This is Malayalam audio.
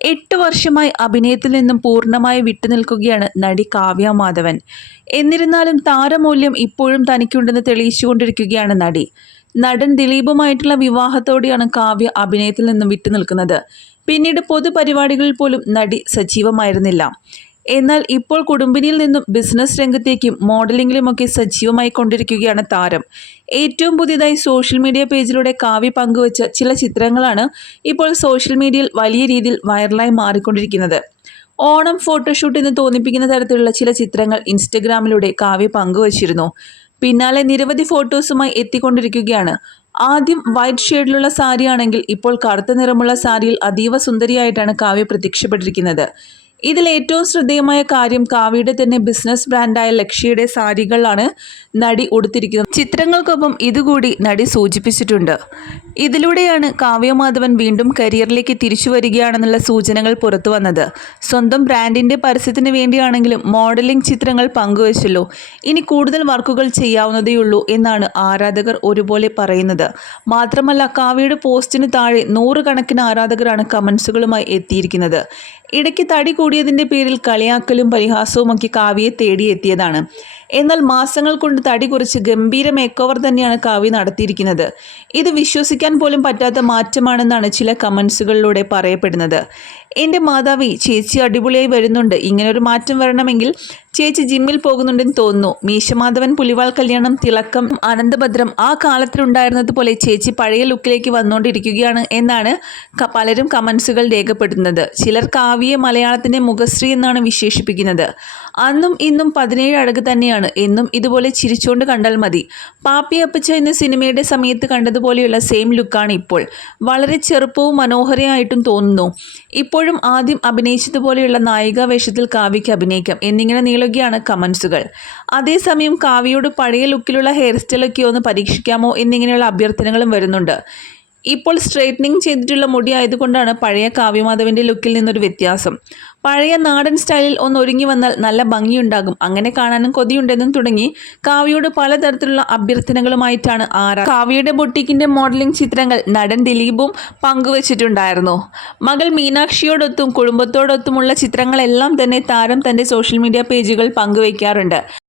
എട്ട് വർഷമായി അഭിനയത്തിൽ നിന്നും പൂർണമായി വിട്ടുനിൽക്കുകയാണ് നടി കാവ്യ മാധവൻ. എന്നിരുന്നാലും താരമൂല്യം ഇപ്പോഴും തനിക്കുണ്ടെന്ന് തെളിയിച്ചുകൊണ്ടിരിക്കുകയാണ് നടി. നടൻ ദിലീപുമായിട്ടുള്ള വിവാഹത്തോടെയാണ് കാവ്യ അഭിനയത്തിൽ നിന്നും വിട്ടുനിൽക്കുന്നത് പിന്നീട് പൊതുപരിപാടികളിൽ പോലും നടി സജീവമായിരുന്നില്ല. എന്നാൽ ഇപ്പോൾ കുടുംബിനിയിൽ നിന്നും ബിസിനസ് രംഗത്തേക്കും മോഡലിംഗിലുമൊക്കെ സജീവമായി കൊണ്ടിരിക്കുകയാണ് താരം. ഏറ്റവും പുതിയതായി സോഷ്യൽ മീഡിയ പേജിലൂടെ കാവ്യ പങ്കുവച്ച ചില ചിത്രങ്ങളാണ് ഇപ്പോൾ സോഷ്യൽ മീഡിയയിൽ വലിയ രീതിയിൽ വൈറലായി മാറിക്കൊണ്ടിരിക്കുന്നത്. ഓണം ഫോട്ടോഷൂട്ട് എന്ന് തോന്നിപ്പിക്കുന്ന തരത്തിലുള്ള ചില ചിത്രങ്ങൾ ഇൻസ്റ്റഗ്രാമിലൂടെ കാവ്യ പങ്കുവച്ചിരുന്നു. പിന്നാലെ നിരവധി ഫോട്ടോസുമായി എത്തിക്കൊണ്ടിരിക്കുകയാണ്. ആദ്യം വൈറ്റ് ഷെയ്ഡിലുള്ള സാരിയാണെങ്കിൽ ഇപ്പോൾ കറുത്ത നിറമുള്ള സാരിയിൽ അതീവ സുന്ദരിയായിട്ടാണ് കാവ്യ പ്രത്യക്ഷപ്പെട്ടിരിക്കുന്നത്. ഇതിൽ ഏറ്റവും ശ്രദ്ധേയമായ കാര്യം കാവ്യയുടെ തന്നെ ബിസിനസ് ബ്രാൻഡായ ലക്ഷ്യയുടെ സാരികളാണ് നടി ഉടുത്തിരിക്കുന്നത്. ചിത്രങ്ങൾക്കൊപ്പം ഇതുകൂടി നടി സൂചിപ്പിച്ചിട്ടുണ്ട്. ഇതിലൂടെയാണ് കാവ്യമാധവൻ വീണ്ടും കരിയറിലേക്ക് തിരിച്ചു വരികയാണെന്നുള്ള സൂചനകൾ പുറത്തു വന്നത്. സ്വന്തം ബ്രാൻഡിന്റെ പരസ്യത്തിന് വേണ്ടിയാണെങ്കിലും മോഡലിംഗ് ചിത്രങ്ങൾ പങ്കുവച്ചല്ലോ. ഇനി കൂടുതൽ വർക്കുകൾ ചെയ്യാവുന്നതേയുള്ളൂ എന്നാണ് ആരാധകർ ഒരുപോലെ പറയുന്നത്. മാത്രമല്ല കാവ്യയുടെ പോസ്റ്റിന് താഴെ നൂറുകണക്കിന് ആരാധകരാണ് കമൻസുകളുമായി എത്തിയിരിക്കുന്നത്. ഇടയ്ക്ക് തടി കൂടിയതിന്റെ പേരിൽ കളിയാക്കലും പരിഹാസവുമൊക്കെ കാവ്യയെ തേടിയെത്തിയതാണ്. എന്നാൽ മാസങ്ങൾ കൊണ്ട് തടി കുറിച്ച് ഗംഭീര മേക്ക് ഓവർ തന്നെയാണ് കാവ്യ നടത്തിയിരിക്കുന്നത്. ഇത് വിശ്വസിക്കാൻ പോലും പറ്റാത്ത മാറ്റമാണെന്നാണ് ചില കമൻസുകളിലൂടെ പറയപ്പെടുന്നത്. എന്റെ മാതാവി ചേച്ചി അടിപൊളിയായി വരുന്നുണ്ട്. ഇങ്ങനൊരു മാറ്റം വരണമെങ്കിൽ ചേച്ചി ജിമ്മിൽ പോകുന്നുണ്ടെന്ന് തോന്നുന്നു. മീശമാധവൻ പുലിവാൾ കല്യാണം തിളക്കം അനന്തഭദ്രം ആ കാലത്തിലുണ്ടായിരുന്നത് പോലെ ചേച്ചി പഴയ ലുക്കിലേക്ക് വന്നുകൊണ്ടിരിക്കുകയാണ് എന്നാണ് പലരും കമൻസുകൾ രേഖപ്പെടുത്തുന്നത്. ചിലർ കാവ്യെ മലയാളത്തിന്റെ മുഖശ്രീ എന്നാണ് വിശേഷിപ്പിക്കുന്നത്. അന്നും ഇന്നും പതിനേഴ് അഴക് തന്നെയാണ്. എന്നും ഇതുപോലെ ചിരിച്ചുകൊണ്ട് കണ്ടാൽ മതി. പാപ്പി അപ്പച്ച എന്ന സിനിമയുടെ സമയത്ത് കണ്ടതുപോലെയുള്ള സെയിം ലുക്കാണ് ഇപ്പോൾ. വളരെ ചെറുപ്പവും മനോഹരമായിട്ടും തോന്നുന്നു. ഇപ്പോഴും ആദ്യം അഭിനയിച്ചതുപോലെയുള്ള നായികാ വേഷത്തിൽ കാവ്യയ്ക്ക് അഭിനയിക്കാം. എന്നിങ്ങനെ നീളുകയാണ് കമൻസുകൾ. അതേസമയം കാവ്യയോട് പഴയ ലുക്കിലുള്ള ഹെയർ സ്റ്റൈലൊക്കെ ഒന്ന് പരീക്ഷിക്കാമോ എന്നിങ്ങനെയുള്ള അഭ്യർത്ഥനകളും വരുന്നുണ്ട്. ഇപ്പോൾ സ്ട്രെയിറ്റനിങ് ചെയ്തിട്ടുള്ള മുടി ആയതുകൊണ്ടാണ് പഴയ കാവ്യമാധവന്റെ ലുക്കിൽ നിന്നൊരു വ്യത്യാസം. പഴയ നാടൻ സ്റ്റൈലിൽ ഒന്ന് ഒരുങ്ങി വന്നാൽ നല്ല ഭംഗിയുണ്ടാകും. അങ്ങനെ കാണാനും കൊതിയുണ്ടെന്നും തുടങ്ങി. കാവ്യയോട് പലതരത്തിലുള്ള അഭ്യർത്ഥനകളുമായിട്ടാണ് ആരാ കാവ്യയുടെ ബൊട്ടിക്കിന്റെ മോഡലിംഗ് ചിത്രങ്ങൾ നടൻ ദിലീപും പങ്കുവച്ചിട്ടുണ്ടായിരുന്നു. മകൾ മീനാക്ഷിയോടൊത്തും കുടുംബത്തോടൊത്തുമുള്ള ചിത്രങ്ങളെല്ലാം തന്നെ താരം തന്റെ സോഷ്യൽ മീഡിയ പേജുകൾ പങ്കുവയ്ക്കാറുണ്ട്.